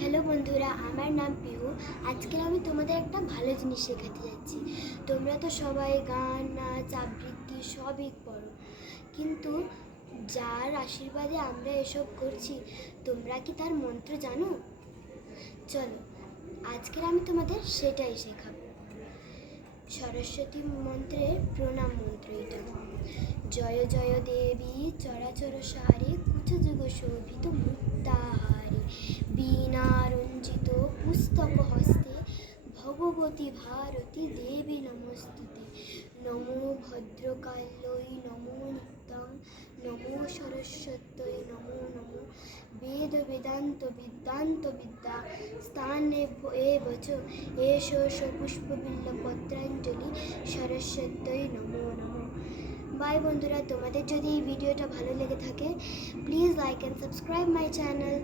Hello বন্ধুরা, আমার নাম পিহু। আজকে আমি তোমাদের একটা ভালো জিনিস শেখাতে যাচ্ছি। তোমরা তো সবাই গান, নাচ, আবৃত্তি সবই করো, কিন্তু যার আশীর্বাদে আমরা এসব করছি, তোমরা কি তার মন্ত্র জানো? চলো, আজকের আমি তোমাদের সেটাই শেখাবো। সরস্বতী মন্ত্রের প্রণাম মন্ত্র এটা। জয় জয় দেবী চরাচর সারে কুচযুগ শোভিত মুক্তাহারে, বীণা রঞ্জিত পুস্তক হস্তে, ভগবতী ভারতী দেবী নমস্তুতে। নমো ভদ্রকাল্যই নমো নিত্যং, নমো সরস্বত্যই নমো নমো। বেদ বেদান্ত বিদ্যান্ত বিদ্যা স্থানে এবচ এষ পুষ্পবিল্ল পত্রাঞ্জলি সরস্বত্যই নমো নমো। বাই বন্ধুরা, তোমাদের যদি এই ভিডিওটা ভালো লেগে থাকে, please like and subscribe my channel.